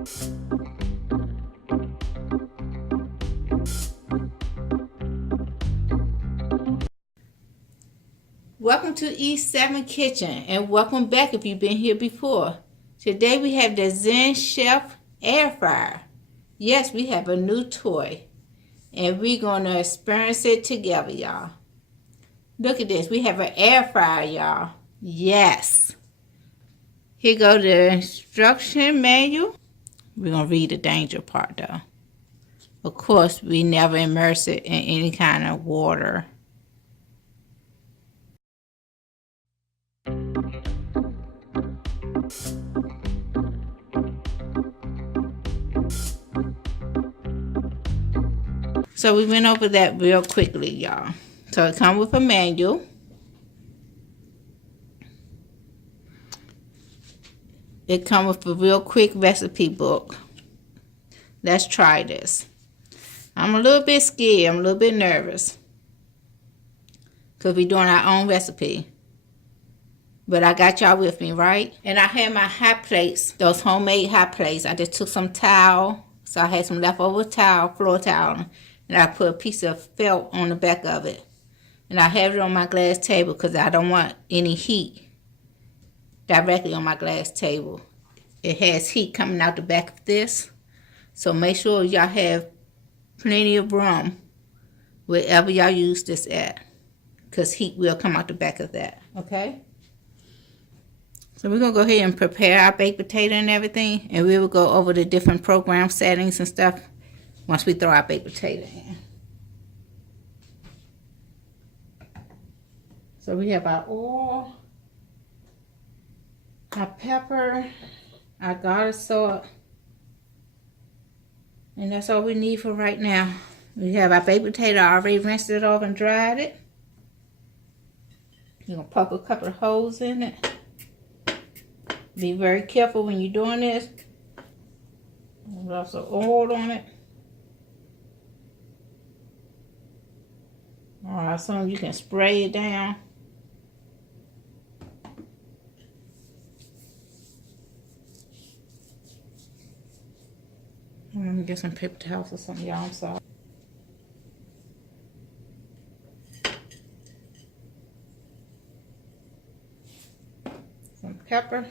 Welcome to E7 Kitchen, and welcome back if you've been here before. Today we have the ZenChef air fryer. Yes, we have a new toy, and we're going to experience it together, y'all. Look at this. We have an air fryer, y'all. Yes. Here go the instruction manual. We're going to read the danger part, though. Of course, we never immerse it in any kind of water. So we went over that real quickly, y'all. So it comes with a manual. It comes with a real quick recipe book. Let's try this. I'm a little bit scared. I'm a little bit nervous, because we're doing our own recipe. But I got y'all with me, right? And I had my hot plates, those homemade hot plates. I just took some towel. So I had some leftover towel, floor towel. And I put a piece of felt on the back of it. And I have it on my glass table because I don't want any heat directly on my glass table. It has heat coming out the back of this. So make sure y'all have plenty of room wherever y'all use this at, because heat will come out the back of that, okay? So we're going to go ahead and prepare our baked potato and everything. And we will go over the different program settings and stuff once we throw our baked potato in. So we have our oil, our pepper, our garlic salt, and that's all we need for right now. We have our baked potato. I already rinsed it off and dried it. You're going to poke a couple of holes in it. Be very careful when you're doing this. There's also oil on it. Alright, so you can spray it down. Let me get some paper towels or something, y'all. I'm sorry. Some pepper.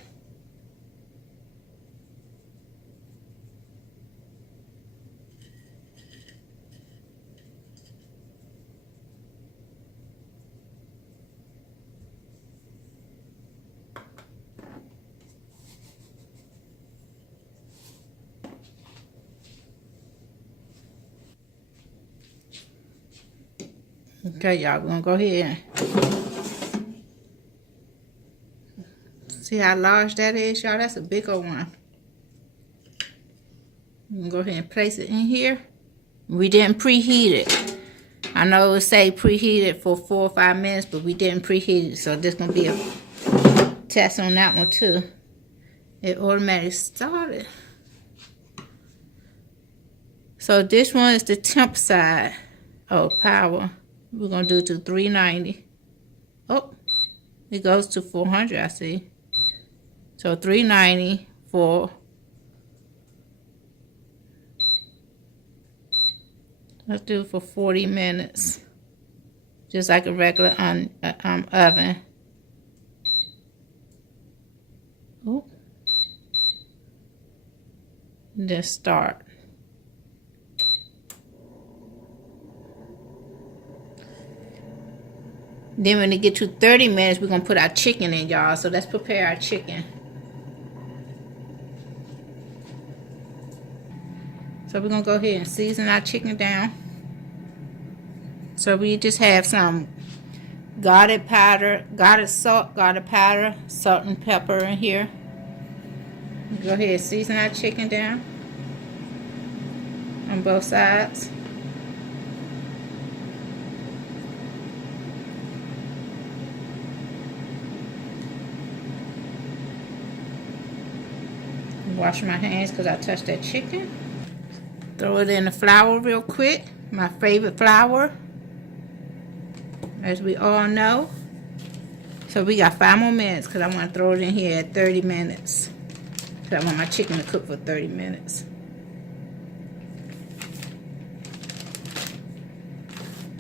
Okay, y'all, we're going to go ahead and see how large that is, y'all. That's a big old one. I'm going to go ahead and place it in here. We didn't preheat it. I know it would say preheat it for 4 or 5 minutes, but we didn't preheat it. So this is going to be a test on that one too. It automatically started. So this one is the temp side. Oh, power. We're going to do it to 390. Oh, it goes to 400, I see. So 390 for, let's do it for 40 minutes. Just like a regular oven. Oh. Then start. Then when it get to 30 minutes, we're going to put our chicken in, y'all. So let's prepare our chicken. So we're going to go ahead and season our chicken down. So we just have some garlic powder, garlic salt, garlic powder, salt and pepper in here. Go ahead and season our chicken down on both sides. Wash my hands because I touched that chicken. Throw it in the flour real quick. My favorite flour, as we all know. So we got 5 more minutes because I want to throw it in here at 30 minutes. So I want my chicken to cook for 30 minutes.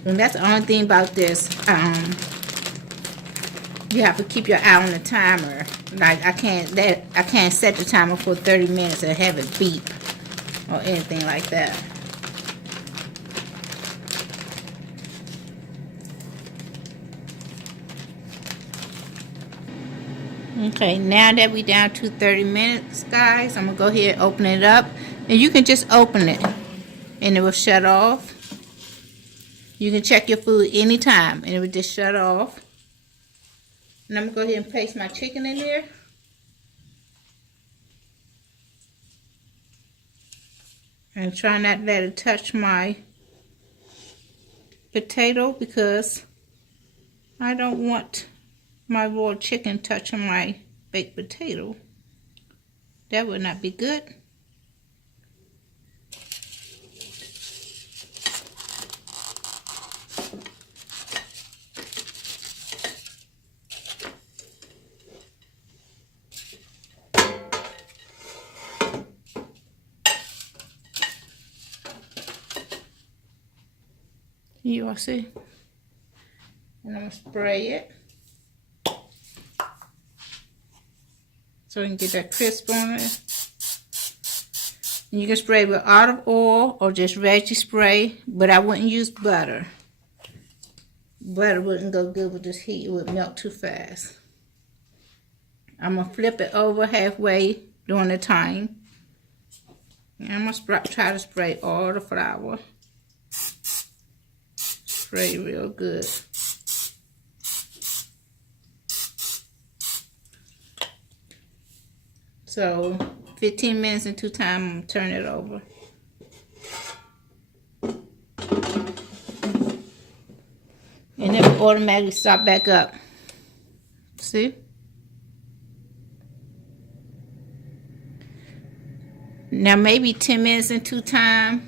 And that's the only thing about this. You have to keep your eye on the timer. Like I can't set the timer for 30 minutes and have it beep or anything like that. Okay, now that we down to 30 minutes, guys, I'm gonna go ahead and open it up, and you can just open it and it will shut off. You can check your food anytime and it will just shut off. And I'm gonna go ahead and place my chicken in there. And try not to let it touch my potato because I don't want my raw chicken touching my baked potato. That would not be good. You all see? And I'm gonna spray it so we can get that crisp on it. And you can spray with olive oil or just veggie spray, but I wouldn't use butter. Butter wouldn't go good with this heat. It would melt too fast. I'm gonna flip it over halfway during the time. And I'm gonna try to spray all the flour. Spray real good. So 15 minutes into time, I'm gonna turn it over. And it will automatically start back up. See? Now maybe 10 minutes into time,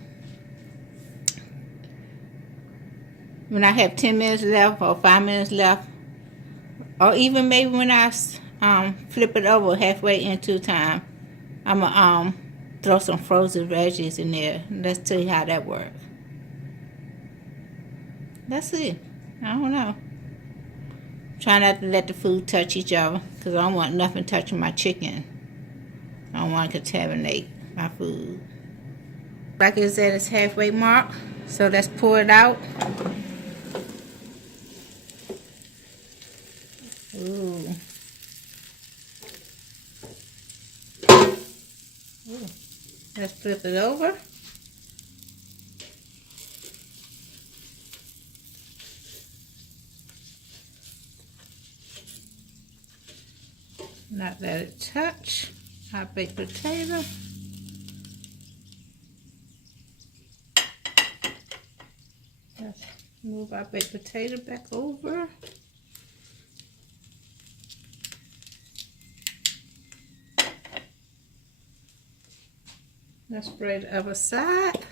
when I have 10 minutes left or 5 minutes left, or even maybe when I flip it over halfway into time, I'm gonna throw some frozen veggies in there. Let's tell you how that works. Let's see. I don't know. Try not to let the food touch each other because I don't want nothing touching my chicken. I don't want to contaminate my food. Like I said, it's halfway mark, so let's pour it out. Ooh. Ooh. Let's flip it over. Not let it touch our baked potato. Let's move our baked potato back over. Let's spray the other side.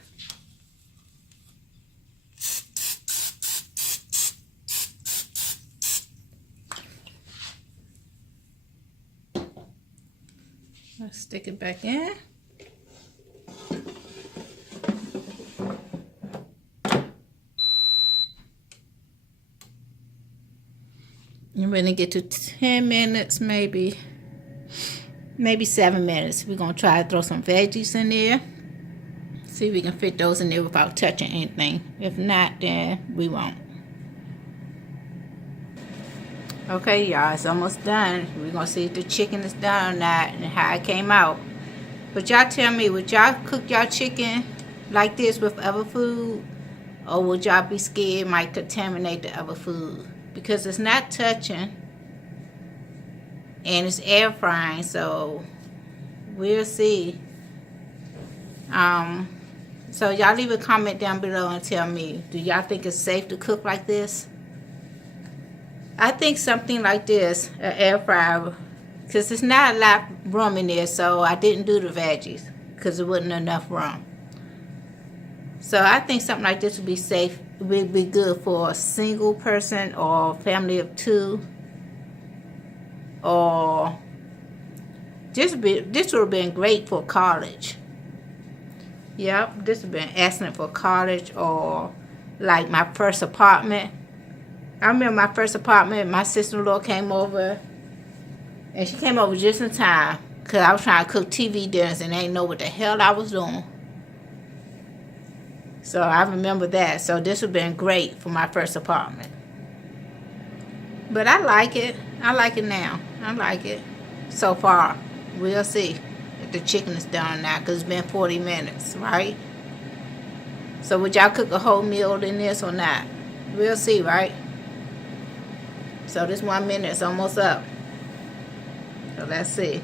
Let's stick it back in. And we're gonna get to 10 minutes, maybe 7 minutes. We're gonna try to throw some veggies in there. See if we can fit those in there without touching anything. If not, then we won't. Okay, y'all, it's almost done. We're gonna see if the chicken is done or not and how it came out. But y'all tell me, would y'all cook y'all chicken like this with other food? Or would y'all be scared it might contaminate the other food? Because it's not touching and it's air frying, so we'll see. So y'all leave a comment down below and tell me, do y'all think it's safe to cook like this? I think something like this, an air fryer, because there's not a lot of room in there, so I didn't do the veggies because there wasn't enough room. So I think something like this would be safe, would be good for a single person or family of 2, or This would have been great for college. Yep, this would have been excellent for college or like my first apartment. I remember my first apartment, my sister-in-law came over, and she came over just in time because I was trying to cook TV dinners and they didn't know what the hell I was doing. So I remember that. So this would have been great for my first apartment. But I like it. I like it now. I like it so far. We'll see if the chicken is done now because it's been 40 minutes, right? So would y'all cook a whole meal in this or not? We'll see, right? So this 1 minute is almost up. So let's see.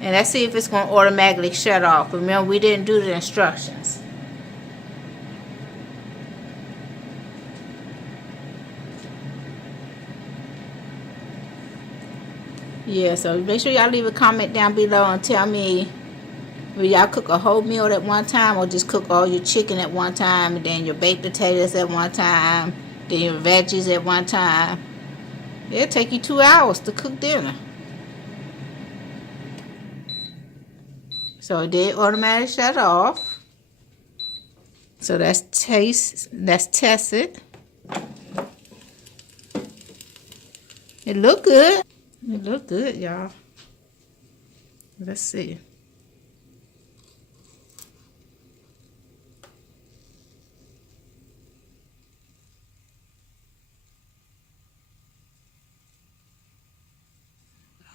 And let's see if it's going to automatically shut off. Remember, we didn't do the instructions. Yeah, so make sure y'all leave a comment down below and tell me, will y'all cook a whole meal at one time or just cook all your chicken at one time and then your baked potatoes at one time, then your veggies at one time? It'll take you 2 hours to cook dinner. So it did automatically shut off. So let's test it. It look good. It look good, y'all. Let's see.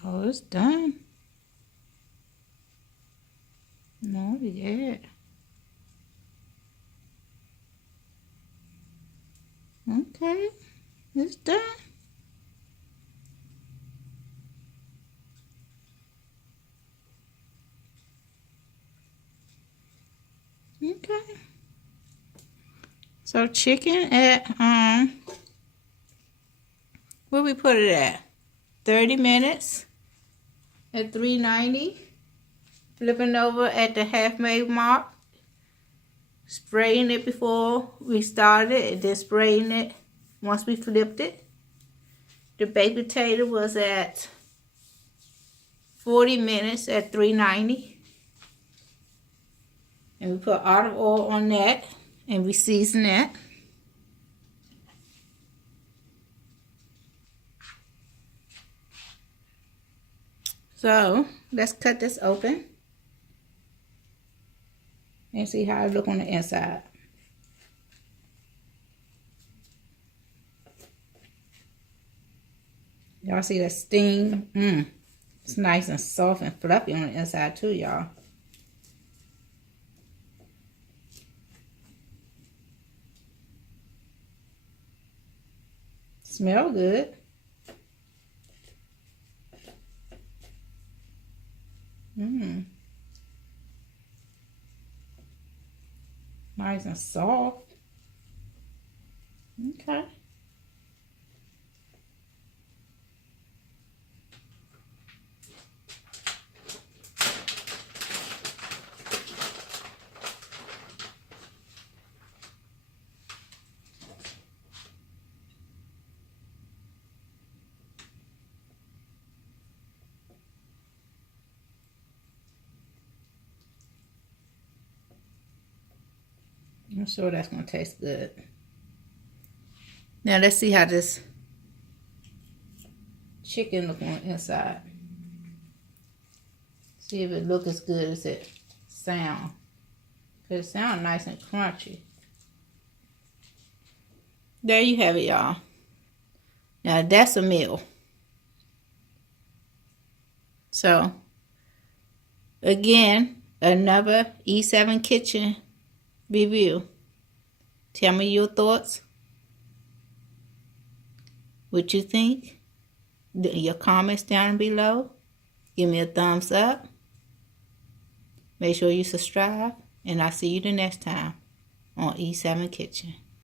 Oh, it's done. No, yeah. Okay, it's done. Okay. So chicken at where we put it at? 30 minutes at 390. Flipping over at the half-made mark. Spraying it before we started, and then spraying it once we flipped it. The baked potato was at 40 minutes at 390. And we put olive oil on that, and we season that. So, let's cut this open and see how it look on the inside. Y'all see the steam? It's nice and soft and fluffy on the inside too, y'all. Smell good. Nice and soft. Okay. I'm sure that's going to taste good. Now let's see how this chicken look on the inside. See if it look as good as it sound. Because it sounds nice and crunchy. There you have it, y'all. Now that's a meal. So, again, another E7 Kitchen review. Tell me your thoughts. What you think. Your comments down below. Give me a thumbs up. Make sure you subscribe. And I'll see you the next time on E7 Kitchen.